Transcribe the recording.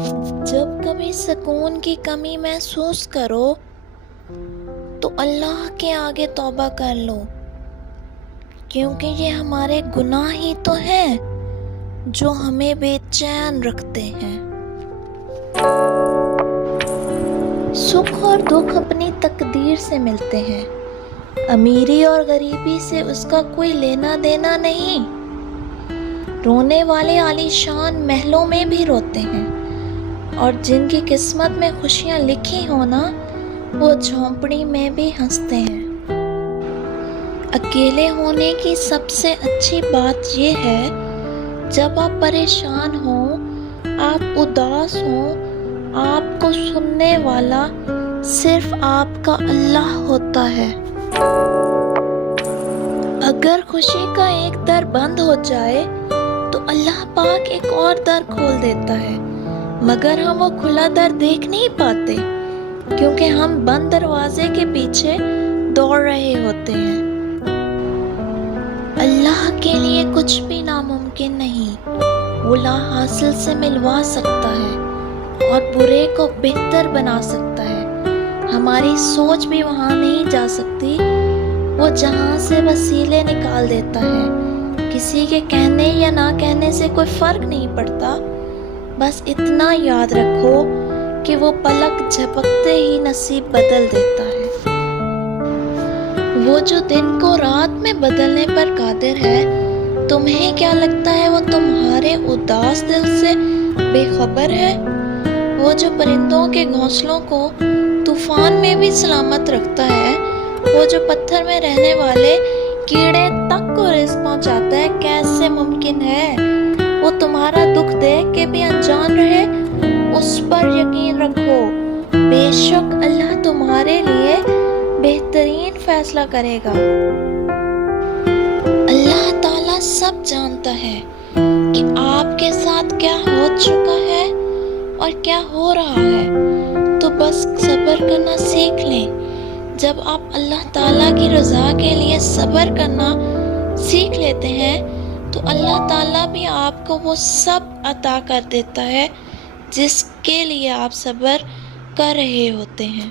جب کبھی سکون کی کمی محسوس کرو تو اللہ کے آگے توبہ کر لو، کیونکہ یہ ہمارے گناہ ہی تو ہیں جو ہمیں بے چین رکھتے ہیں۔ سکھ اور دکھ اپنی تقدیر سے ملتے ہیں، امیری اور غریبی سے اس کا کوئی لینا دینا نہیں۔ رونے والے عالی شان محلوں میں بھی روتے ہیں، اور جن کی قسمت میں خوشیاں لکھی ہونا وہ جھونپڑی میں بھی ہنستے ہیں۔ اکیلے ہونے کی سب سے اچھی بات یہ ہے، جب آپ پریشان ہوں، آپ اداس ہوں، آپ کو سننے والا صرف آپ کا اللہ ہوتا ہے۔ اگر خوشی کا ایک در بند ہو جائے تو اللہ پاک ایک اور در کھول دیتا ہے، مگر ہم وہ کھلا در دیکھ نہیں پاتے، کیونکہ ہم بند دروازے کے پیچھے دوڑ رہے ہوتے ہیں۔ اللہ کے لیے کچھ بھی ناممکن نہیں، وہ لا حاصل سے ملوا سکتا ہے اور برے کو بہتر بنا سکتا ہے۔ ہماری سوچ بھی وہاں نہیں جا سکتی، وہ جہاں سے وسیلے نکال دیتا ہے۔ کسی کے کہنے یا نہ کہنے سے کوئی فرق نہیں پڑتا، بس اتنا یاد رکھو کہ وہ پلک جھپکتے ہی نصیب بدل دیتا ہے۔ وہ جو دن کو رات میں بدلنے پر قادر ہے، تمہیں کیا لگتا ہے وہ تمہارے اداس دل سے بے خبر ہے؟ وہ جو پرندوں کے گھونسلوں کو طوفان میں بھی سلامت رکھتا ہے، وہ جو پتھر میں رہنے والے کیڑے تک کو رزق پہنچاتا ہے، کیسے ممکن ہے وہ تمہارا دکھ دیکھ کے بھی انجان رہے؟ اس پر یقین رکھو، بے شک اللہ تمہارے لیے بہترین فیصلہ کرے گا۔ اللہ تعالیٰ سب جانتا ہے کہ آپ کے ساتھ کیا ہو چکا ہے اور کیا ہو رہا ہے، تو بس صبر کرنا سیکھ لیں۔ جب آپ اللہ تعالیٰ کی رضا کے لیے صبر کرنا سیکھ لیتے ہیں تو اللہ تعالیٰ بھی آپ کو وہ سب عطا کر دیتا ہے جس کے لیے آپ صبر کر رہے ہوتے ہیں۔